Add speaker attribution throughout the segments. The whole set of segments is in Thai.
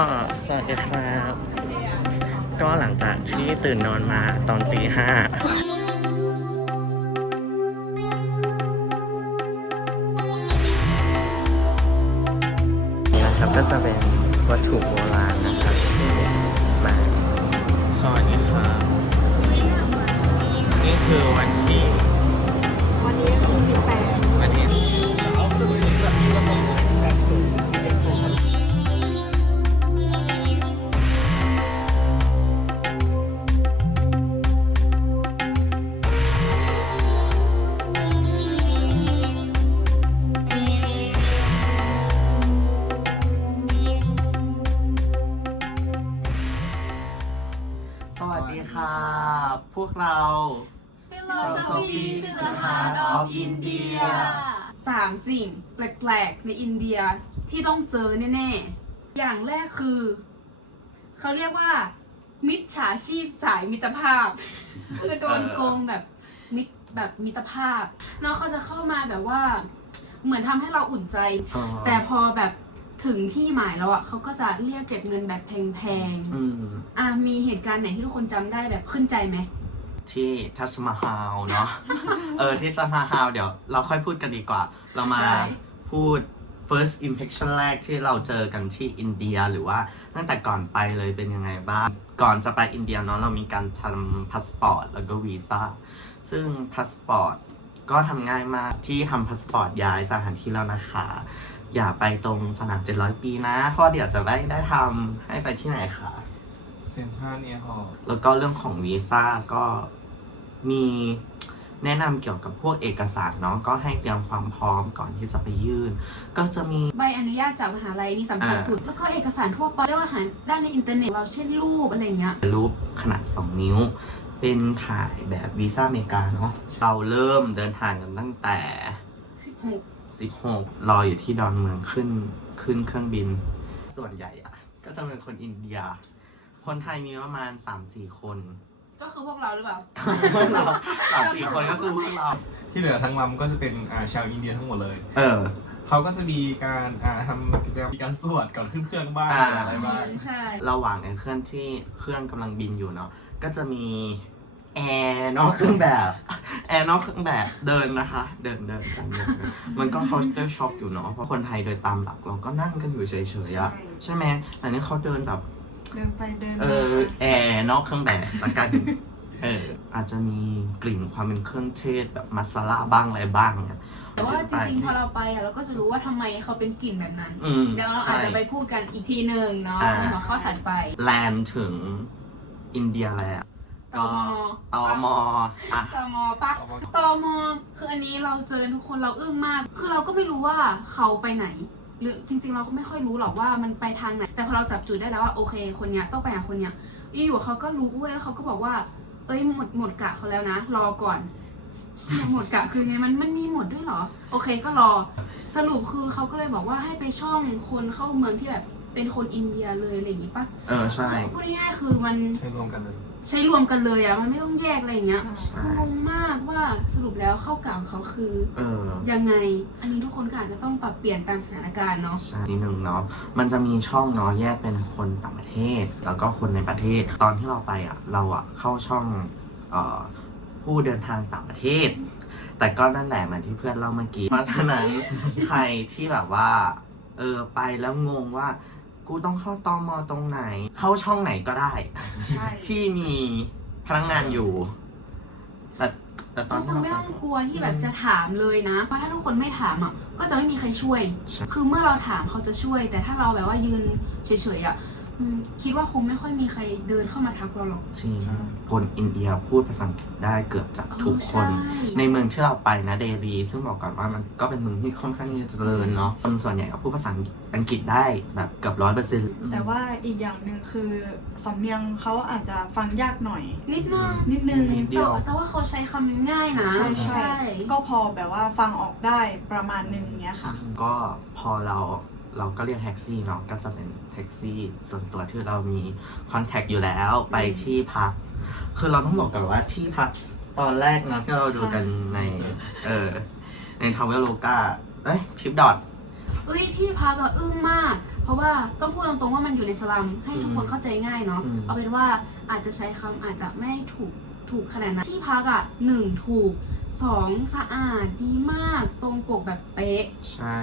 Speaker 1: ก็สวัสดีครับก็หลังจากที่ตื่นนอนมาตอนตีห้านะครับก็จะเป็นวัตถุโบราณนะครับที่มาสวัสดีครับนี่คือวันที่
Speaker 2: วันนี้คือ
Speaker 1: 18 พวกเรา
Speaker 3: Philosophy to the heart of India สามสิ่งแปลกๆ ในอินเดียที่ต้องเจอแน่ๆ อย่างแรกคือ เขาเรียกว่า มิจฉาชีพสายมิตรภาพ คือโดนโกงแบบมิตรแบบมิตรภาพเนาะเขาจะเข้ามาแบบว่า เหมือนทำให้เราอุ่นใจ
Speaker 1: อ๋อ
Speaker 3: แต่พอแบบถึงที่หมายแล้วอะเขาก็จะเรียกเก็บเงินแบบแพง
Speaker 1: อืม
Speaker 3: ๆ อะมีเหตุการณ์ไหนที่ทุกคนจำได้แบบขึ้นใจไหม
Speaker 1: ที่ทัชมาฮาลเนาะ เออที่ทัชมาฮาลเดี๋ยวเราค่อยพูดกันดีกว่า เรามา
Speaker 3: ได้
Speaker 1: พูด first impression แรกที่เราเจอกันที่อินเดียหรือว่าตั้งแต่ก่อนไปเลยเป็นยังไงบ้าง ก่อนจะไปอินเดียเนาะเรามีการทำพาสปอร์ตแล้วก็วีซ่า ซึ่งพาสปอร์ตก็ทำง่ายมากที่ทำพาสปอร์ตย้ายสถานที่แล้วนะคะ อย่าไปตรงสนาม 700 ปีนะ เพราะเดี๋ยวจะไม่ได้ทำให้ไปที่ไหนคะ
Speaker 4: เซ็นทรัลเนี่ยฮอลล์
Speaker 1: แล้วก็เรื่องของวีซ่าก็ มีแนะนำเกี่ยวกับพวกเอกสารเนาะก็ให้เตรียมความพร้อมก่อนที่จะไปยื่น ก็จะมี
Speaker 3: ใบอนุญาตจากมหาลัยนี่สำคัญ
Speaker 1: อ่า
Speaker 3: สุด แล้วก็เอกสารทั่วไปเรียกว่าหาได้ในอินเทอร์เน็ตเราเช่นรูปอะไรเงี้ย
Speaker 1: รูปขนาด 2 นิ้ว เป็นถ่ายแบบวีซ่าอเมริกาเนาะเราเริ่มเดินทางกันตั้งแต่
Speaker 3: 16
Speaker 1: 16รออยู่ที่ดอนเมืองขึ้นขึ้นเครื่องบิน ส่วนใหญ่อะก็จะเป็นคนอินเดีย คนไทยมีประมาณ 3-4 คน
Speaker 3: ก็คือพวกเราหรือเปล่า
Speaker 1: พวกเราสามสี่คนก็คือพวกเรา
Speaker 4: ที่เหลือทั้งลำก็จะเป็นอ่าชาวอินเดียทั้งหมดเลย
Speaker 1: เออ
Speaker 4: เขาก็จะมีการอ่าทำกิจกรรมมีการสวดก่อนขึ้นเครื่องบ้าง
Speaker 1: อ่า
Speaker 4: อะไรบ้าง
Speaker 3: ใช่
Speaker 1: ระหว่างในเครื่องที่เครื่องกำลังบินอยู่เนาะ ก็จะมีแอร์นอกเครื่องแบบ แอร์นอกเครื่องแบบเดินนะคะ เดินเดินเดินเดินเดินมันก็เขาจะช็อกอยู่เนาะ เพราะคนไทยโดยตามหลักเราก็นั่งกันอยู่เฉยๆอะใช่ไหมแต่นี่เขาเดินแบบ
Speaker 2: เดินไปเดิน
Speaker 1: เอ
Speaker 2: มา
Speaker 1: อแอร์นอกเครื่องแบบละกัน เอออาจจะมีกลิ่นความเป็นเครื่องเทศแบบมัสลาบ้างอะไรบ้างเนี่ย
Speaker 3: แต่ว่าจริงๆ พอเราไปอะเราก็จะรู้ว่าทำไมเขาเป็นกลิ่นแบบนั้น
Speaker 1: อืม
Speaker 3: เดี๋ยวเราอาจ
Speaker 1: ใช่
Speaker 3: จะไปพูดกันอีกทีหนึ่งเนาะ
Speaker 1: อ่า
Speaker 3: ในหัวข้อถัดไป
Speaker 1: แลนด์ถึงอินเดียแล้ว
Speaker 3: ตม
Speaker 1: ตอมอะ
Speaker 3: ตมปะ
Speaker 4: ตม
Speaker 3: ตมคืออันนี้เราเจอทุกคนเราอึ้งมาก คือเราก็ไม่รู้ว่าเขาไปไหน หรือจริง ๆ เราก็ไม่ค่อยรู้หรอกว่ามันไปทางไหน แต่พอเราจับจุดได้แล้วว่าโอเค คนเนี้ยต้องไปหาคนเนี้ยอยู่ๆเขาก็รู้เว้ยแล้วเขาก็บอกว่า เอ้ยหมดหมดกะเขาแล้วนะ รอก่อน หมดกะคือไงมันมันมีหมดด้วยเหรอ โอเคก็รอ สรุปคือเขาก็เลยบอกว่าให้ไปช่องคนเข้าเมืองที่แบบเป็นคนอินเดียเลยอะไรอย่างงี้ปะ
Speaker 1: เออใช่
Speaker 3: คือพูดง่ายๆคือมัน
Speaker 4: ใช้รวมกันเลย
Speaker 3: ใช้รวมกันเลยอะมันไม่ต้องแยกอะไรอย่างเงี้ย
Speaker 1: ใช่
Speaker 3: คืองงมากว่าสรุปแล้วเข้ากล่าวเขาคือ
Speaker 1: เออ
Speaker 3: ยังไง อันนี้ทุกคนก็อาจจะต้องปรับเปลี่ยนตามสถานการณ์เนาะ
Speaker 1: ใช่นิดนึงเนาะมันจะมีช่องเนาะแยกเป็นคนต่างประเทศ แล้วก็คนในประเทศ ตอนที่เราไปอะเราอะเข้าช่องเอ่อผู้เดินทางต่างประเทศ แต่ก็นั่นแหละเหมือนที่เพื่อนเล่าเมื่อกี้เพราะฉะนั้น ใครที่แบบว่า เออไปแล้วงงว่า กูต้องเข้าตอมอตรงไหน เข้าช่องไหนก็ได้
Speaker 3: ใช่
Speaker 1: ที่มีพนักงานอยู่ แต่แต่ตอ
Speaker 3: ทุ
Speaker 1: น
Speaker 3: ก
Speaker 1: ที่
Speaker 3: คน
Speaker 1: เรา
Speaker 3: ไม่
Speaker 1: ไป
Speaker 3: ต้องกลัวที่แบบจะถามเลยนะ เพราะถ้าทุกคนไม่ถามอะ ก็จะไม่มีใครช่วย
Speaker 1: ใช่
Speaker 3: คือเมื่อเราถามเขาจะช่วย แต่ถ้าเราแบบว่ายืนเฉยๆอะ อืมคิดว่าคงไม่ค่อยมีใครเดินเข้ามาทักเราหรอก
Speaker 1: จริงคนอินเดียพูดภาษาอังกฤษได้เกือบจะทุกคน
Speaker 3: เออใช่
Speaker 1: ในเมืองที่เราไปนะเดลีซึ่งบอกก่อนว่ามันก็เป็นเมืองที่ค่อนข้างที่จะเจริญเนาะคนส่วนใหญ่ก็พูดภาษาอังกฤษได้แบบเกือบร้อยเปอร์เซ็นต์
Speaker 2: แต่ว่าอีกอย่างหนึ่งคือสำเนียงเขาอาจจะฟังยากหน่อย
Speaker 3: นิดนึง
Speaker 2: นิดนึง
Speaker 1: นิดเดี
Speaker 3: แต่
Speaker 1: ยว
Speaker 3: ว่าแต่ว่าเขาใช้คำง่ายนะ
Speaker 2: ใช่ใช่ ก็พอแบบว่าฟังออกได้ประมาณหนึ่งเนี้ยค่ะ
Speaker 1: ก็พอเรา เราก็เรียกแท็กซี่เนาะก็จะเป็นแท็กซี่ส่วนตัวที่เรามีคอนแทคอยู่แล้วไปที่พัก คือเราต้องบอกกันว่าที่พักตอนแรกนะที่เราดูกันใน เออในทาวเวลโลกาเอ้ยชิปดอท
Speaker 3: เอ้ยที่พักอะอึ้งมาก เพราะว่าต้องพูดตรงๆว่ามันอยู่ในสลัมให้ทุกคน
Speaker 1: อืม
Speaker 3: เข้าใจง่ายเนาะ
Speaker 1: อืม
Speaker 3: เอาเป็นว่าอาจจะใช้คำอาจจะไม่ถูกถูกขนาดนั้นที่พักอะหนึ่งถูก สองสะอาดดีมากตรงปกแบบเป๊ะ
Speaker 1: ใช่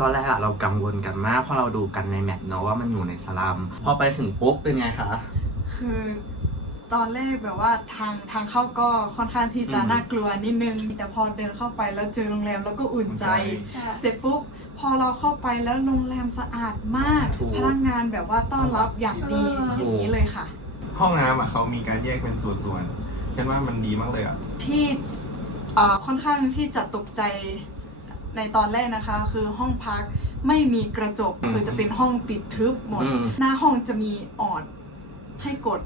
Speaker 1: ตอนแรกอะเรากังวลกันมากเพราะเราดูกันในแมปเนาะว่ามันอยู่ในสลัม พอไปถึงปุ๊บเป็นไงคะ
Speaker 2: คือ ตอนแรกแบบว่าทางทางเข้าก็ค่อนข้างที่จะ
Speaker 1: อืม
Speaker 2: น่ากลัวนิดนึง แต่พอเดินเข้าไปแล้วเจอโรงแรมแล้วก็อุ่นใจ เสร็จปุ๊บพอเราเข้าไปแล้วโรงแรมสะอาดมาก
Speaker 1: ถูก
Speaker 2: พนักงานแบบว่าต้อนรับอย่างดี
Speaker 3: เออ
Speaker 2: อ
Speaker 3: อ
Speaker 2: ย่างนี้เลยค่ะ
Speaker 4: ห้องน้ำอะเขามีการแยกเป็นส่วนๆฉันว่ามันดีมากเลยอะ
Speaker 2: ที่เอ่อ ค่อนข้างที่จะตกใจในตอนแรกนะคะ คือห้องพักไม่มีกระจก
Speaker 1: อืม
Speaker 2: คือจะเป็นห้องปิดทึบหมด
Speaker 1: อืม
Speaker 2: หน้าห้องจะมีออดให้กด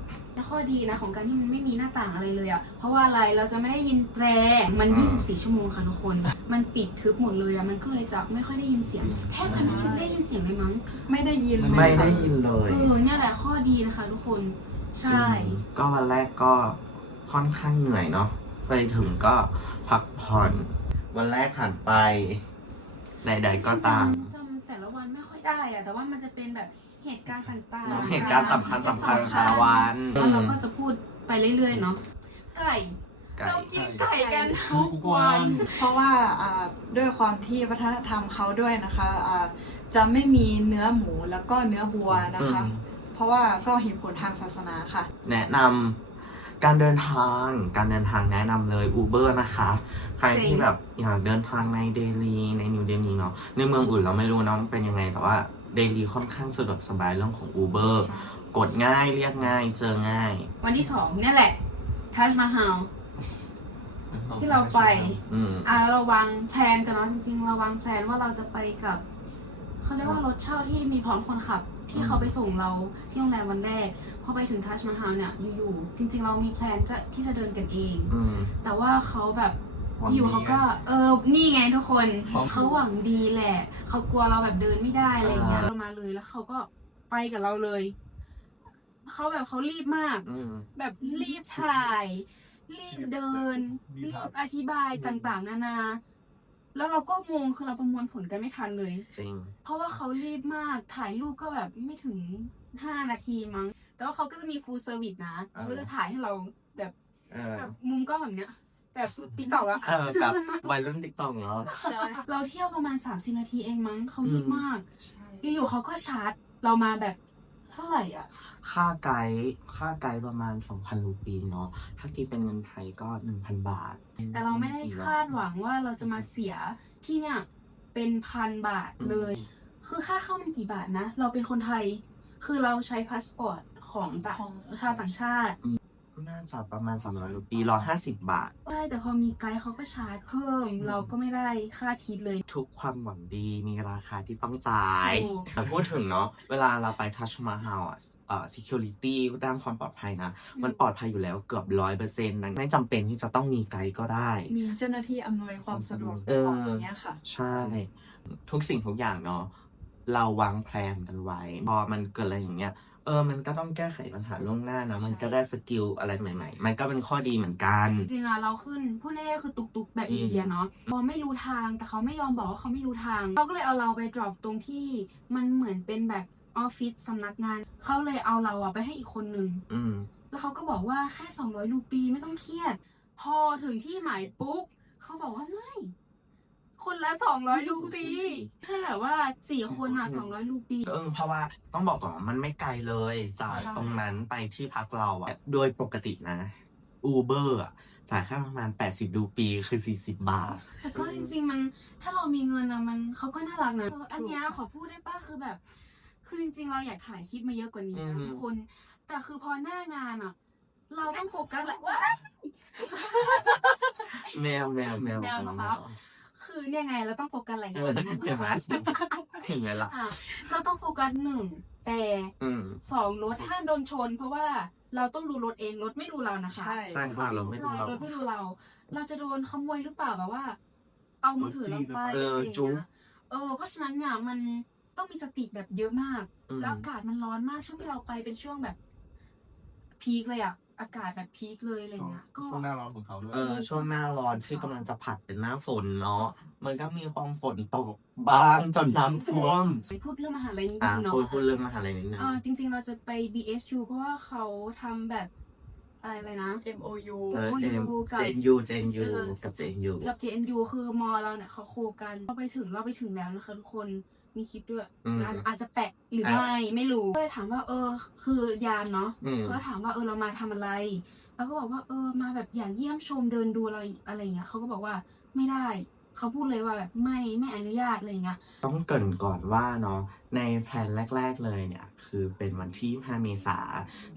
Speaker 3: ข้อดีนะของการที่มันไม่มีหน้าต่างอะไรเลยอะเพราะว่าอะไรเราจะไม่ได้ยินแตรมัน
Speaker 1: อืม
Speaker 3: 24 ชั่วโมงค่ะทุกคน มันปิดทึบหมดเลยอะมันก็เลยจะไม่ค่อยได้ยินเสียงแทบจะไม่ได้ยินเสียงเลยมั้ง
Speaker 2: ไม่ได้ยินเลย
Speaker 1: ไม่ได้
Speaker 2: ค่ะ
Speaker 1: ยินเลย
Speaker 3: เออเนี่ยแหละข้อดีนะคะ ทุกคน ใช่
Speaker 1: จริงก็วันแรกก็ค่อนข้างเหนื่อยเนาะ ไปถึงก็พักผ่อน วันแรกผ่านไปใดๆก็ตาม
Speaker 3: จำจำแต่ละวันไม่ค่อยได้อะแต่ว่ามันจะเป็นแบบเหตุการณ์ต่างๆ
Speaker 1: เหตุการณ์สำคัญสำคัญแต่ละวัน
Speaker 3: แล้วเราก็จะพูดไปเรื่อยๆเนาะไก่
Speaker 1: ไก่
Speaker 3: เรากินไก่กัน
Speaker 4: ทุกวัน
Speaker 2: เพราะว่าอ่าด้วยความที่วัฒนธรรมเขาด้วยนะคะอ่าจะไม่มีเนื้อหมูแล้วก็เนื้อวัวนะคะ
Speaker 1: อืม
Speaker 2: เพราะว่าก็เห็นผลทางศาสนาค่ะ
Speaker 1: แนะนำ การเดินทาง การเดินทางแนะนำเลย Uber นะคะ ใครที่แบบอยากเดินทางในเดลีในนิวเดลีเนาะ ในเมืองอื่นเราไม่รู้เนาะมันเป็นยังไง แต่ว่าเดลีค่อนข้างสะดวกสบายเรื่องของ Uber กดง่ายเรียกง่ายเจอง่าย
Speaker 3: วันที่สองเนี่ยแหละทัชมาฮาลที่เราไป
Speaker 1: อืม
Speaker 3: อะเราวางแพลนกันเนาะจริงๆเราวางแพลนว่าเราจะไปกับเขาเรียกว่ารถเช่าที่มีพร้อมคนขับ ที่เขาไปส่งเราที่โรงแรมวันแรกพอไปถึงทัชมาฮาลเนี่ยอยู่ๆจริง ๆ เรามีแพลนจะที่จะเดินกันเอง
Speaker 1: อืม
Speaker 3: แต่ว่าเขาแบบ
Speaker 4: หวังดี
Speaker 3: อยู่เขาก็เออนี่ไงทุกคน
Speaker 4: เขา
Speaker 3: เขาหวังดีแหละ เขากลัวเราแบบเดินไม่ได้อะไรอย่างเงี้ย
Speaker 1: อ่า
Speaker 3: เรามาเลยแล้วเขาก็ไปกับเราเลย เขาแบบเขารีบมาก
Speaker 1: อืม
Speaker 3: แบบรีบถ่าย รีบเดิน
Speaker 4: รี
Speaker 3: รี
Speaker 4: บถ่าย
Speaker 3: บอธิบายต่างๆ นานา แล้วเราก็งงคือเราประมวลผลกันไม่ทันเลย
Speaker 1: จริง
Speaker 3: เพราะว่าเขารีบมากถ่ายรูปก็แบบไม่ถึงห้านาทีมั้ง แต่ว่าเขาก็จะมีฟูลเซอร์วิสนะ
Speaker 1: อ่า
Speaker 3: เขาจะถ่ายให้เราแบบ
Speaker 1: เออ
Speaker 3: แบบมุมกล้องแบบเนี้ย แบบติ๊กต็อกอะ
Speaker 1: เออแบบวัยรุ่นติ๊กต็อกเนาะ
Speaker 2: ใช่
Speaker 3: เราเที่ยวประมาณ 30 นาทีเองมั้งเขารีบ
Speaker 1: อืม
Speaker 3: มาก อยู่ๆเขาก็ชาร์จเรามาแบบเท่าไหร่อะ
Speaker 1: ค่าไกด์ค่าไกด์ประมาณ 2,000รูปีเนาะถ้าตีเป็นเงินไทยก็ 1,000 บาท
Speaker 3: แต่เราไม่ได้คาดหวังว่าเราจะมาเสียที่เนี่ยเป็นพันบาทเลย คือค่าเข้ามันกี่บาทนะ เราเป็นคนไทย คือเราใช้พาสปอร์ตของต่าง
Speaker 2: ของ
Speaker 3: ชาวต่างชาติ
Speaker 1: น่าจะประมาณ300รูปี150บาท
Speaker 3: ใช่ แต่พอมีไกด์เขาก็ชาร์จเพิ่ม เราก็ไม่ได้ค่าทิศเลย
Speaker 1: ทุกความหวังดีมีราคาที่ต้องจ่าย
Speaker 3: ถูก
Speaker 1: แต่พูดถึงเนาะ เวลาเราไปทัชมาฮาลอะเอ่อ security ด้านความปลอดภัยนะ มันปลอดภัยอยู่แล้วเกือบร้อยเปอร์เซ็นต์ไม่จำเป็นที่จะต้องมีไกด์ก็ได้
Speaker 2: มีเจ้าหน้าที่อำนวยความสะดวก
Speaker 1: เออ
Speaker 2: อย่างเงี้ยค่ะ
Speaker 1: ใช่ ทุกสิ่งทุกอย่างเนาะเราวางแผนกันไว้ พอมันเกิดอะไรอย่างเงี้ยเออ มันก็ต้องแก้ไขปัญหาล่วงหน้านะ มันก็ได้สกิลอะไรใหม่ ๆ มันก็เป็นข้อดีเหมือนกัน
Speaker 3: จริงๆอะเราขึ้นพูดง่ายๆคือตุกตุกๆแบบ
Speaker 1: อืม
Speaker 3: อินเดียเนาะพอไม่รู้ทางแต่เขาไม่ยอมบอกว่าเขาไม่รู้ทางเขาก็เลยเอาเราไปดรอปตรงที่มันเหมือนเป็นแบบ ออฟฟิศสำนักงาน เขาเลยเอาเราอะไปให้อีกคนนึง
Speaker 1: อืม
Speaker 3: แล้วเขาก็บอกว่าแค่200รูปีไม่ต้องเครียด พอถึงที่หมายปุ๊บเขาบอกว่าไม่ คนละ200รูปีใช่แบบว่าสี่คนอะ200รูปี
Speaker 1: เออเพราะว่าต้องบอกก่อนว่ามันไม่ไกลเลยจาก
Speaker 2: ใช่
Speaker 1: ตรงนั้นไปที่พักเราอะโดยปกตินะอูเบอร์อะจ่ายแค่ประมาณ 80รูปีคือ 40 บาท
Speaker 3: แต่ก็จริงๆมันถ้าเรามีเงินอะมันเขาก็น่ารักนะเอออันเนี้ยขอพูดได้ป้าคือแบบ คือจริงๆ เราอยากถ่ายคลิปมาเยอะกว่านี้
Speaker 1: อื
Speaker 3: นะ
Speaker 1: ม
Speaker 3: ทุกคน แต่คือพอหน้างานอะเราต้องโฟกัสแหละว่า
Speaker 1: แมวแมวแมว
Speaker 3: แมวเหรอครับคือเนี่ยไงเราต้องโฟกัสอะไร
Speaker 1: เออเห็นไหมเห็นไหมล่ะ
Speaker 3: อะเราต้องโฟกัสหนึ่งแต่
Speaker 1: อืม
Speaker 3: สองรถห้ามโดนชน เพราะว่าเราต้องดูรถเองรถไม่ดูเรานะคะ
Speaker 2: ใช่
Speaker 1: ใช่ค่ะเราไม่ดู
Speaker 3: ใช่
Speaker 1: เรา
Speaker 3: รถไม่ดูเรา เราจะโดนขโมยหรือเปล่าแบบว่า เอามือถือเราไป
Speaker 1: เออ
Speaker 3: อะไรอย่าง
Speaker 1: จุ๊
Speaker 3: เงี้
Speaker 1: บ
Speaker 3: ยเออ เพราะฉะนั้นเนี่ยมัน ต้องมีสติแบบเยอะมาก
Speaker 1: อืม
Speaker 3: แล้วอากาศมันร้อนมากช่วงที่เราไปเป็นช่วงแบบ พีคเลยอะอากาศแบบพีคเลยอะไรเงี้ยก็
Speaker 4: ช่วงหน้าร้อนของเขาด้วย
Speaker 1: เออช่วงหน้าร้อนที่กำลังจะผัดเป็นหน้าฝนเนาะมันก็มีความฝนตกบ้างจนน้ำท่วม
Speaker 3: ไปพูดเรื่องมหาลัยนิด
Speaker 1: อะ
Speaker 3: นึงเนาะ
Speaker 1: พูดพูดเรื่องมหาลัยนิดนึง
Speaker 3: อ่าจริง ๆ เราจะไป BSU เพราะว่าเขาทำแบบอะไรนะ
Speaker 2: MOU
Speaker 1: เออ
Speaker 3: โอ้ย
Speaker 1: เอ็ม
Speaker 3: ดูกับ
Speaker 1: เจนยูเจนยู
Speaker 3: เออ
Speaker 1: กับเจนยู
Speaker 3: กับ JNU คือมอเราเนี่ยเขาโคกันเราไปถึงเราไปถึงแล้วนะคะทุกคน มีคลิปด้วย
Speaker 1: อืม
Speaker 3: อาจอาจจะแปะหรือ
Speaker 1: อะ
Speaker 3: ไม่ไม่รู้ก็เลยถามว่า เออ คือยามเนาะ
Speaker 1: อืม
Speaker 3: เขาก็ถามว่าเออเรามาทำอะไร แล้วก็บอกว่าเออมาแบบอยากเยี่ยมชมเดินดูอะไรอะไรอย่างเงี้ยเขาก็บอกว่าไม่ได้เขาพูดเลยว่าแบบไม่ไม่อนุญาตอะไรอย่างเงี้ย
Speaker 1: ต้องเกรินก่อนว่าเนาะในแผนแรก ๆเลยเนี่ยคือเป็นวันที่ 5 เมษา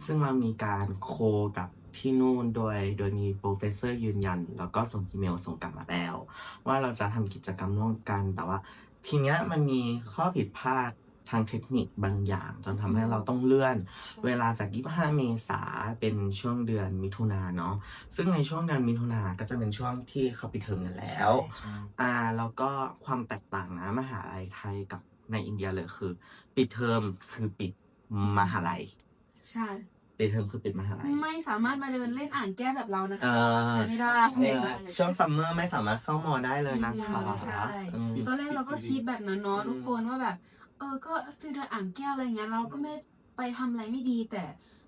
Speaker 1: ซึ่งเรามีการโคกับที่นู่นโดยโดยมีโปรเฟสเซอร์ยืนยัน แล้วก็ส่งอีเมลส่งกลับมาแล้ว ว่าเราจะทำกิจกรรมร่วมกันแต่ว่า ทีเนี้ยมันมีข้อผิดพลาดทางเทคนิคบางอย่าง จนทำให้เราต้องเลื่อน เวลาจาก 25 เมษาเป็นช่วงเดือนมิถุนาเนาะซึ่งในช่วงเดือนมิถุนาก็จะเป็นช่วงที่เขาปิดเทอมกันแล้ว
Speaker 4: ใช่
Speaker 1: อ่าแล้วก็ความแตกต่างนะมหาลัยไทยกับในอินเดียเลยคือ ปิดเทอมคือปิดมหาลัย
Speaker 3: ใช่
Speaker 1: ปิดเทอมคือปิดมหาลัย
Speaker 3: ไม่สามารถมาเดินเล่นอ่างแก้วแบบเรานะ
Speaker 1: เอ
Speaker 3: คะ
Speaker 1: อ
Speaker 3: ไม่ได้
Speaker 1: เออช่วงซัมเมอร์ไม่สามารถเข้ามอได้เลยนะคะ
Speaker 3: ใช่
Speaker 1: อืม
Speaker 3: ตอนแรกเราก็คิดแบบนั้นเนาะ
Speaker 1: อืม
Speaker 3: ทุกคนว่าแบบ เออก็ฟิลเดินอ่างแก้วอะไรเงี้ยเราก็ไม่ไปทำอะไรไม่ดีแต่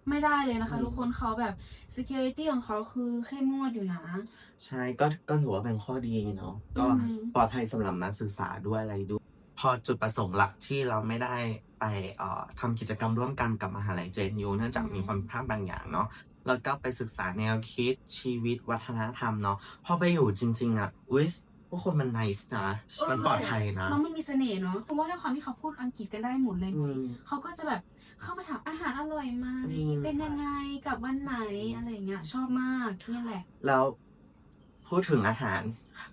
Speaker 3: ไม่ได้เลยนะคะ ทุกคนเขาแบบ security ของเขาคือเข้มงวดอยู่นะ
Speaker 1: ใช่ก็ก็ถือว่าเป็นข้อดีเนาะก็
Speaker 3: อืม
Speaker 1: ปลอดภัยสำหรับนักศึกษาด้วยอะไรด้วย พอจุดประสงค์หลักที่เราไม่ได้ ไปเอ่อทำกิจกรรมร่วมกันกับมหาลัยเจนยูเนื่องจากมีความผิดพลาดบางอย่างเนาะแล้วก็ไปศึกษาแนวคิดชีวิตวัฒนธรรมเนาะพอไปอยู่จริง ๆ อะอุ้ยพวกคนมัน nice นะ มันปลอดภัยนะ
Speaker 3: น้องมันมีเสน่ห์เนาะเพราะว่าด้วยความที่เขาพูดอังกฤษกันได้หมดเลย
Speaker 1: อืม
Speaker 3: เขาก็จะแบบเข้ามาถามอาหารอร่อยไหม
Speaker 1: อืม
Speaker 3: เป็นยังไงกลับวันไหนอะไรอย่างเงี้ยชอบมากนี่แหละ
Speaker 1: แล้วพูดถึงอาหาร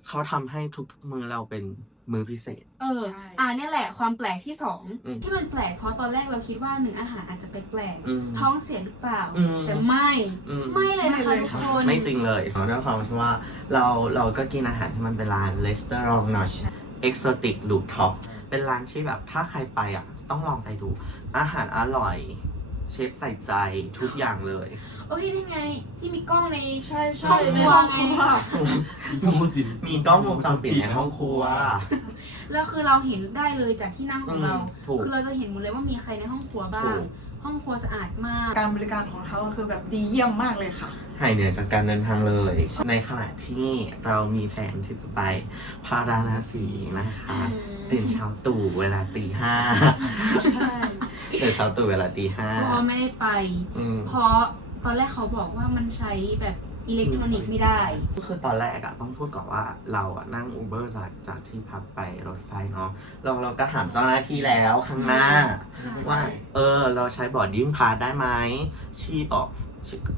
Speaker 1: เขาทำให้ทุกๆมือเราเป็น มือพิเศษ
Speaker 3: เออ
Speaker 2: ใช่
Speaker 3: อ่าเนี่ยแหละความแปลกที่สอง
Speaker 1: อืม
Speaker 3: ที่มันแปลกเพราะตอนแรกเราคิดว่าหนึ่งอาหารอาจจะไปแปลก
Speaker 1: อืม
Speaker 3: ท้องเสียหรือเปล่า
Speaker 1: อืม
Speaker 3: แต่ไม่
Speaker 1: อืม
Speaker 3: ไม่เลยนะคะ
Speaker 2: ไม่เลย
Speaker 3: ทุก
Speaker 2: ค่ะ
Speaker 3: คน
Speaker 1: ไม่จริงเลยด้วยความที่ว่าเราเราก็กินอาหารที่มันเป็นร้านเลสเตอรองหน่อยเอ็กโซติกลูท็อปเป็นร้านที่แบบถ้าใครไปอะ ต้องลองไปดู อาหารอร่อย เชฟใส่ใจทุกอย่างเลย
Speaker 3: เอ้ยนี่ไง ที่มีกล้องใน
Speaker 2: ใช่ใช่
Speaker 3: ห้อง
Speaker 2: ใน
Speaker 3: ครัว
Speaker 2: ห้อง
Speaker 3: ไง
Speaker 2: ครัว
Speaker 4: มีมูจิน
Speaker 1: มีกล้องวงจรปิดในห้องครัว
Speaker 3: แล้วคือเราเห็นได้เลยจากที่นั่งของเรา
Speaker 1: อืมถูก
Speaker 3: คือเราจะเห็นหมดเลยว่ามีใครในห้องครัวบ้า
Speaker 1: ถู
Speaker 3: ง
Speaker 1: ก
Speaker 3: ห้องครัวสะอาดมาก
Speaker 2: การบริการของเขาคือแบบดีเยี่ยมมากเลยค่ะ
Speaker 1: หายเหนื่อยจากการเดินทางเลย ในขณะที่เรามีแผนที่จะไปพาราณสีนะคะตื่นเช้าตู่เวลาตีห้า
Speaker 2: ใช่
Speaker 1: ตื่นเช้าตู่เวลาตีห้า
Speaker 3: เพราะไม่ได้ไป
Speaker 1: อืม
Speaker 3: เพราะ ตอนแรกเขาบอกว่ามันใช้แบบอิเล็กทรอนิกส์ไม่ได้
Speaker 1: ก็คือตอนแรกอะต้องพูดก่อนว่าเราอะนั่งอูเบอร์จากจากที่พักไปรถไฟเนาะเราเราก็ถามเจ้าหน้าที่แล้วข้างหน้า
Speaker 3: ใช่
Speaker 1: ว่า เออ เราใช้บอร์ดดิ้งพาสได้ไหมชีบอก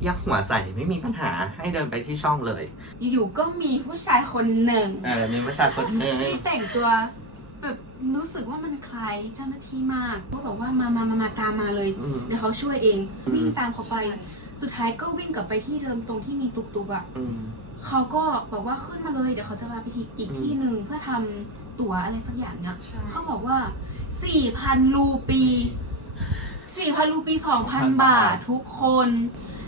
Speaker 1: ยักหัวใส่ไม่มีปัญหาให้เดินไปที่ช่องเลย
Speaker 3: อยู่ๆก็มีผู้ชายคนหนึ่ง
Speaker 1: เออมีประชาชนหนึ่ง
Speaker 3: ที่แต่งตัวแบบรู้สึกว่ามันคล้ายเจ้าหน้าที่มากก็บอกว่ามามามามาตามมาเลย
Speaker 1: อืม
Speaker 3: เดี๋ยวเขาช่วยเอง
Speaker 1: อืม
Speaker 3: วิ่งตามเขาไป สุดท้ายก็วิ่งกลับไปที่เดิมตรงที่มีตุกตุกๆอะ
Speaker 1: อืม
Speaker 3: เขาก็บอกว่าขึ้นมาเลยเดี๋ยวเขาจะพาไปที่อีก
Speaker 1: อืม
Speaker 3: ที่หนึ่งเพื่อทำตั๋วอะไรสักอย่างเนี้ย
Speaker 2: ใช่
Speaker 3: เขาบอกว่าสี่พันรูปีสี่พันรูปีสองพันบาททุกคน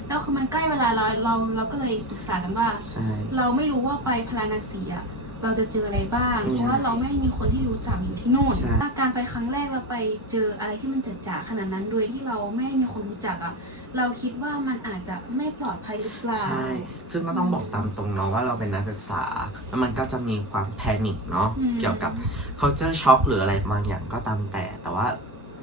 Speaker 3: แล้วคือมันใกล้เวลาเราเราเราก็เลยปรึกษากันว่า
Speaker 1: ใช่
Speaker 3: เราไม่รู้ว่าไปพาราณสีอะ เราจะเจออะไรบ้าง
Speaker 1: อืม
Speaker 3: เพราะว่าเราไม่มีคนที่รู้จักอยู่ที่นู่น
Speaker 1: ใช่
Speaker 3: ถ้าการไปครั้งแรกเราไปเจออะไรที่มันจัดจ่าขนาดนั้น โดยที่เราไม่มีคนรู้จักอะเราคิดว่ามันอาจจะไม่ปลอดภัยหรือเปล่า
Speaker 1: ใช่ ซึ่งก็ต้องบอกตามตรงเนาะว่าเราเป็นนักศึกษา แล้วมันก็จะมีความแพนิคเนาะ
Speaker 3: อืม
Speaker 1: เกี่ยวกับ culture shock หรืออะไรบางอย่างก็ตามแต่ แต่ว่า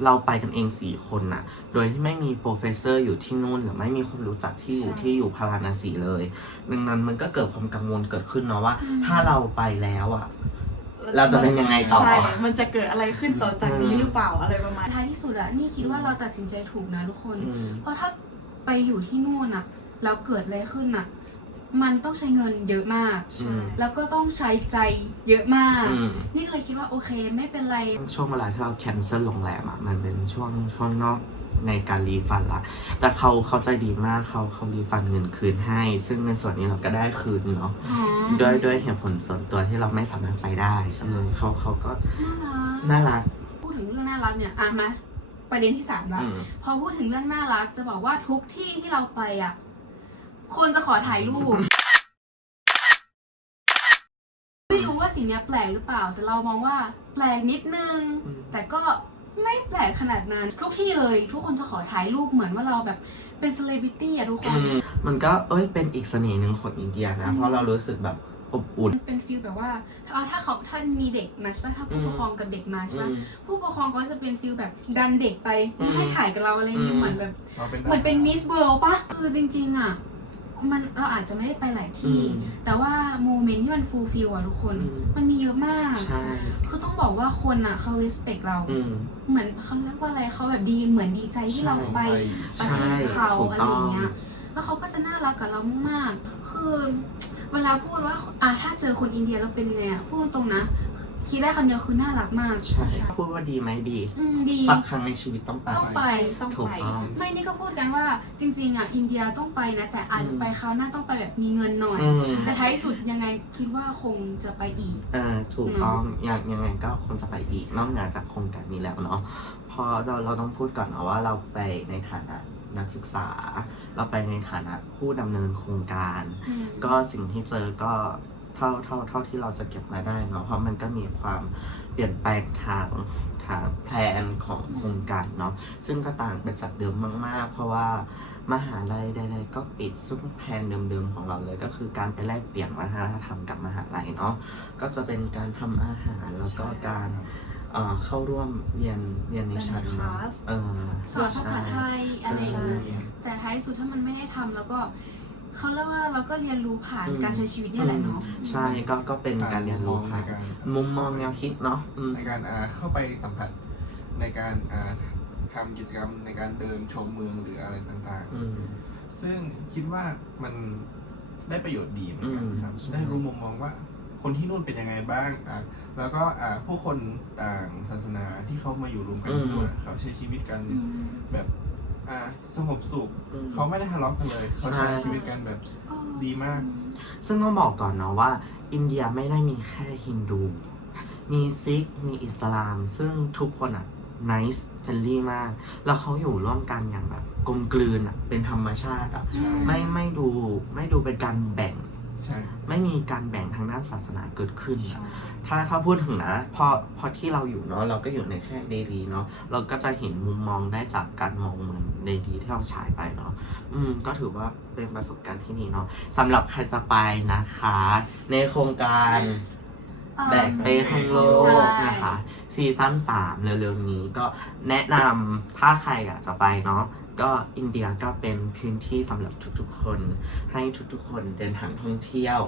Speaker 1: เราไปกันเองสี่คนน่ะ โดยที่ไม่มีโปรเฟสเซอร์อยู่ที่นู่นหรือไม่มีคนรู้จักที่อยู่
Speaker 2: ใช่
Speaker 1: ที่อยู่พาราณสีเลย ดังนั้นมันก็เกิดความกังวลเกิดขึ้นเนาะว่า
Speaker 3: อืม
Speaker 1: ถ้าเราไปแล้วอะ เราจะเป็นยังไงต่อ
Speaker 2: ใช่มันจะเกิดอะไรขึ้นต่อจากนี้หรือเปล่าอะไรประมาณ
Speaker 3: ท้ายที่สุดอะนี่คิดว่าเราตัดสินใจถูกนะทุกคน
Speaker 1: อืม
Speaker 3: เพราะถ้าไปอยู่ที่นู่นอะแล้วเกิดอะไรขึ้นอะ มันต้องใช้เงินเยอะมาก
Speaker 1: อืม
Speaker 3: แล้วก็ต้องใช้ใจเยอะมาก
Speaker 1: อืม
Speaker 3: นี่ก็เลยคิดว่าโอเคไม่เป็นไร
Speaker 1: ช่วงเวลาที่เราแคนเซิลโรงแรมอะมันเป็นช่วงช่วงนอกในการรีฟันละ แต่เขาเขาใจดีมากเขาเขารีฟันเงินคืนให้ ซึ่งในส่วนนี้เราก็ได้คืนเนาะ
Speaker 3: อ๋อ
Speaker 1: ด้วยด้วยเหตุผลส่วนตัวที่เราไม่สามารถไปได้เออเขาเขาก็
Speaker 3: น่ารัก
Speaker 1: น่ารัก
Speaker 3: พูดถึงเรื่องน่ารักเนี่ยอะมาประเด็นที่สามละ
Speaker 1: อืม
Speaker 3: พอพูดถึงเรื่องน่ารักจะบอกว่าทุกที่ที่เราไปอะ คนจะขอถ่ายรูป ไม่รู้ว่าสิ่งเนี้ยแปลกหรือเปล่า แต่เรามองว่าแปลกนิดนึง
Speaker 1: อืม
Speaker 3: แต่ก็ไม่แปลกขนาดนั้น ทุกที่เลย ทุกคนจะขอถ่ายรูปเหมือนว่าเราแบบเป็นเซเลบริตี้อะทุกคน
Speaker 1: อืมมันก็เอ้ยเป็นอีกเสน่ห์หนึ่งของอินเดียนะ
Speaker 3: อืม
Speaker 1: เพราะเรารู้สึกแบบอบอุ่น
Speaker 3: มันเป็นฟีลแบบว่าถ้าถ้าเขาถ้ามีเด็กมาใช่ปะถ้าผู้
Speaker 1: อืม
Speaker 3: ปกครองกับเด็กมาใช่
Speaker 1: อื
Speaker 3: ปะ
Speaker 1: ม
Speaker 3: ผู้ปกครองเขาจะเป็นฟีลแบบดันเด็กไป
Speaker 1: อืม
Speaker 3: ให้ถ่ายกับเราอะไรอย่างงี้
Speaker 1: อืม
Speaker 3: เหมือนแบบ
Speaker 4: เราเป็น
Speaker 3: เหมือนเป็นมิสเวิลด์ปะคือจริงๆอะ มันเราอาจจะไม่ได้ไปหลายที่
Speaker 1: อืม
Speaker 3: แต่ว่าโมเมนต์ที่มันฟูลฟิลอะทุกคน
Speaker 1: อืม
Speaker 3: มันมีเยอะมาก
Speaker 1: ใช่
Speaker 3: คือต้องบอกว่าคนอะเขา respect เรา
Speaker 1: อืม
Speaker 3: เหมือนเขาเรียกว่าอะไรเขาแบบดีเหมือนดีใจที่เราไปประเทศเขา
Speaker 1: ถูก
Speaker 3: อะไร
Speaker 1: ต้อง
Speaker 3: อย่างเงี้ย แล้วเขาก็จะน่ารักกับเรามากๆคือ เวลาพูดว่าอะถ้าเจอคนอินเดียแล้วเป็นไงอะพูดตรงๆนะ คิดได้คำเดียวคือน่ารักมาก
Speaker 1: ใช่พูดว่าดีไหมดี
Speaker 3: อืมดี
Speaker 1: สักครั้งในชีวิตต้องไป
Speaker 3: ต้องไป
Speaker 2: ต้อง
Speaker 1: ถูก
Speaker 2: ไป
Speaker 1: ต้อง
Speaker 3: ไม่นี่ก็พูดกันว่าจริง ๆ อะ อินเดียต้องไปนะ แต่อาจจะไปคราวหน้าต้องไปแบบมีเงินหน่อย
Speaker 1: อืม
Speaker 3: แต่ท้ายสุดยังไงคิดว่าคงจะไปอีก
Speaker 1: เออถูกต้องอย่างยังไงก็คงจะไปอีกนอกเหนือจากโครงการนี้แล้วเนาะพอเราเราต้องพูดก่อนนะว่าเราไปในฐานะนักศึกษา เราไปในฐานะผู้ดำเนินโครงการ
Speaker 3: อืม
Speaker 1: ก็สิ่งที่เจอก็ เท่าเท่าเท่าที่เราจะเก็บมาได้เนาะเพราะมันก็มีความเปลี่ยนแปลงทางทางแผนของโครงการเนาะซึ่งก็ต่างไปจากเดิมมาก ๆ เพราะว่ามหาลัยใดๆก็ปิดซึ่งแผนเดิมๆของเราเลยก็คือการไปแลกเปลี่ยนวัฒนธรรมกับมหาลัยเนาะก็จะเป็นการทำอาหารแล้วก็การเอ่อเข้าร่วมเรียนเรียนในชั้น
Speaker 2: เป็นคลาส
Speaker 1: เออ
Speaker 3: สอนภาษาไทยอะไรอย่าง
Speaker 1: ใช่
Speaker 3: เงี้ยแต่ท้ายสุดถ้ามันไม่ได้ทำแล้วก็ เขาเรียกว่าเราก็เรียนรู้ผ่าน
Speaker 1: อืม
Speaker 3: การใช้ชีวิตเนี่ยแหละเนาะ
Speaker 1: ใช่ก็ก็เป็นการเรียนรู้
Speaker 4: ใน
Speaker 1: ผ่าน
Speaker 4: การ
Speaker 1: มุมมองแนวคิดเนาะอืม
Speaker 4: ในการอ่าเข้าไปสัมผัสในการอ่าทำกิจกรรมในการเดินชมเมืองหรืออะไรต่าง
Speaker 1: อืม
Speaker 4: ๆ ซึ่งคิดว่ามันได้ประโยชน์ดีเหมือนกันครับ
Speaker 1: อืม
Speaker 4: ได้รู้มุมมองว่า คนที่นู่นเป็นยังไงบ้างอะแล้วก็อ่าผู้คนต่างศาสนาที่เขามาอยู่รวมกันที่นู่นอะเขาใช้ชีวิตกัน
Speaker 3: อืม
Speaker 4: แบบ อ่าสงบสุข
Speaker 1: อืม
Speaker 4: เขาไม่ได้ทะเลาะกันเลย เขาใช้
Speaker 1: ใช่
Speaker 4: ชีวิตกันแบบ
Speaker 3: เออ
Speaker 4: ดีมาก
Speaker 1: ซึ่งต้องบอกก่อนเนาะว่า อินเดียไม่ได้มีแค่ฮินดู มีซิก มีอิสลาม ซึ่งทุกคนอะ nice friendly มาก แล้วเขาอยู่ร่วมกันอย่างแบบกลมกลืนอะเป็นธรรมชาติอะ
Speaker 3: อืม
Speaker 1: ไม่ไม่ดูไม่ดูเป็นการแบ่ง
Speaker 4: ใช่
Speaker 1: ไม่มีการแบ่งทางด้านศาสนาเกิดขึ้นอะถ้าถ้าพูดถึงนะพอพอที่เราอยู่เนาะเราก็อยู่ในแค่เดลีเนาะเราก็จะเห็นมุมมองได้จากการมองเมืองเดลีที่เราฉายไปเนาะอืม ก็ถือว่าเป็นประสบการณ์ที่ดีเนาะสำหรับใครจะไปนะคะ ในโครงการ
Speaker 3: เอ่อ
Speaker 1: แบกเป้ทั้งโล
Speaker 3: ใช่
Speaker 1: กนะคะซีซั่นสามเร็วๆนี้ก็แนะนำถ้าใครอยากจะไปเนาะ ก็อินเดียก็เป็นพื้นที่สำหรับทุกๆคน ให้ทุกๆคนเดินทางท่องเที่ยว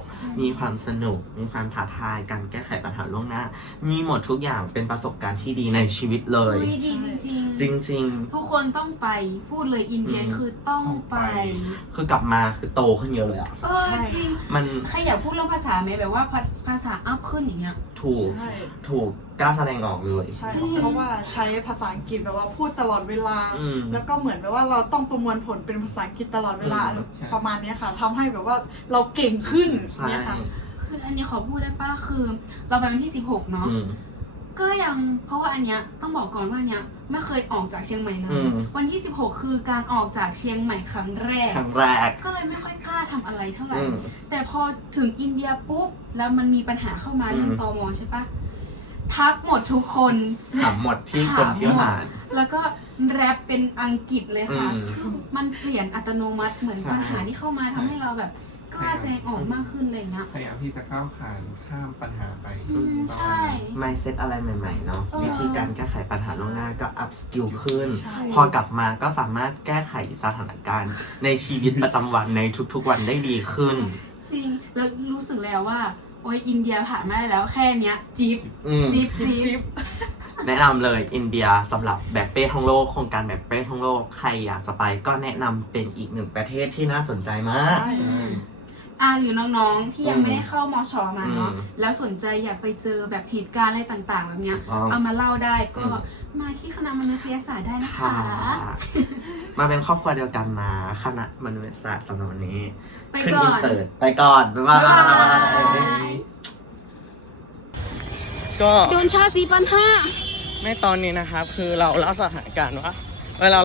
Speaker 1: มีความสนุก มีความท้าทายการแก้ไขปัญหาล่วงหน้า มีหมดทุกอย่างเป็นประสบการณ์ที่ดีในชีวิตเลย
Speaker 3: เฮ้ยดีจริง
Speaker 1: จริง
Speaker 3: ทุกคนต้องไปพูดเลยอินเดีย
Speaker 1: อืม
Speaker 3: คือต้องไป
Speaker 1: ๆ คือกลับมาคือโตขึ้นเยอะเลยอะ
Speaker 3: เออจริง
Speaker 1: มัน
Speaker 3: ใครอยากพูดเรื่องภาษาไหมแบบว่าภาภาษาอัพขึ้นอย่างเงี้ย
Speaker 1: ถูก
Speaker 2: ใช่
Speaker 1: ถูก กล้าแสดงออกเลย
Speaker 2: ใช่
Speaker 3: จริง
Speaker 2: เพราะว่าใช้ภาษาอังกฤษแบบว่าพูดตลอดเวลา
Speaker 1: อืม
Speaker 2: แล้วก็เหมือนแบบว่าเราต้องประมวลผลเป็นภาษาอังกฤษตลอดเวลา
Speaker 1: อืม
Speaker 4: ใช่
Speaker 2: ประมาณเนี้ยค่ะทำให้แบบว่าเราเก่งขึ้น
Speaker 1: ใช่
Speaker 2: เนี่ยค่ะ
Speaker 3: คืออันนี้ขอพูดได้ป้าคือเราไปวันที่ 16 เนาะ
Speaker 1: อืม
Speaker 3: ก็ยังเพราะว่าอันเนี้ยต้องบอกก่อนว่าอันเนี้ยไม่เคยออกจากเชียงใหม่เล
Speaker 1: อื
Speaker 3: ย
Speaker 1: ม
Speaker 3: วันที่ 16 คือการออกจากเชียงใหม่ครั้งแรก
Speaker 1: ครั้งแรก
Speaker 3: ก็เลยไม่ค่อยกล้าทำอะไรเท่าไหร่
Speaker 1: อืม
Speaker 3: แต่พอถึงอินเดียปุ๊บแล้วมันมีปัญหาเข้ามา
Speaker 1: อืม
Speaker 3: เรื่องตอมอใช่ปะ ทักหมดทุกคน
Speaker 1: ถามหมดที่คนเที่ยวหาด
Speaker 3: แล้วก็แรปเป็นอังกฤษเลยค่ะ
Speaker 1: อืม
Speaker 3: คือมันเปลี่ยนอัตโนมัติเหมือน
Speaker 1: ใช่
Speaker 3: ปัญหาที่เข้ามาทำให้เราแบบกล้าแสดงออกมากขึ้นอะไรเงี้ย
Speaker 4: พยายามที่จะก้าวผ่านข้ามปัญหาไป
Speaker 3: อืม
Speaker 4: ประ
Speaker 3: ใช่
Speaker 4: มาณนั้น
Speaker 1: mindset อะไรใหม่ๆเนาะ
Speaker 3: เออ
Speaker 1: วิธีการแก้ไขปัญหาล่วงหน้าก็ up skill ขึ้น
Speaker 2: ใช่
Speaker 1: พอกลับมาก็สามารถแก้ไขสถานการณ์ ในชีวิตประจำวันในทุกๆวันได้ดีขึ้น
Speaker 3: จริงแล้วรู้สึกแล้วว่า โอ้ยอินเดียผ่านมาได้แล้วแค่เนี้ยจิ๊บ
Speaker 1: อืม
Speaker 3: จิ๊บ
Speaker 2: จิ๊บ
Speaker 3: จิ๊
Speaker 2: จิ๊
Speaker 3: บบ
Speaker 1: แนะนำเลยอินเดียสำหรับแบกเป้ท่องโลกโครงการแบกเป้ท่องโลกใครอยากจะไปก็แนะนำเป็นอีกหนึ่งประเทศที่น่าสนใจมาก
Speaker 2: ใช่
Speaker 4: ใช่
Speaker 3: อ่าหรือน้องๆที่ยัง
Speaker 1: อืม
Speaker 3: ไม่ได้เข้ามอชอมาเนาะ
Speaker 1: อืม
Speaker 3: แล้วสนใจอยากไปเจอแบบเหตุการณ์อะไรต่างๆ แบบเนี้ย
Speaker 1: อ๋อ
Speaker 3: เอามาเล่าได้ก็
Speaker 1: อืม
Speaker 3: มาที่คณะมนุษยศาสตร์ได้นะ
Speaker 1: ค่ะ
Speaker 3: คะ
Speaker 1: มาเป็นครอบครัวเดียวกันนะคณะมนุษยศาสตร์สำหรับวันนี้
Speaker 3: ไป
Speaker 1: ขึ้น
Speaker 3: ก่
Speaker 1: อิ
Speaker 3: อนน
Speaker 1: เสิร์ตไปก่อนบ๊ายบาย
Speaker 3: บ๊ายบาย
Speaker 1: ก็
Speaker 3: โดนชาสีปันห้า
Speaker 1: ไม่ตอนนี้นะครับ คือเราเล่าสถานการณ์ว่าเวลา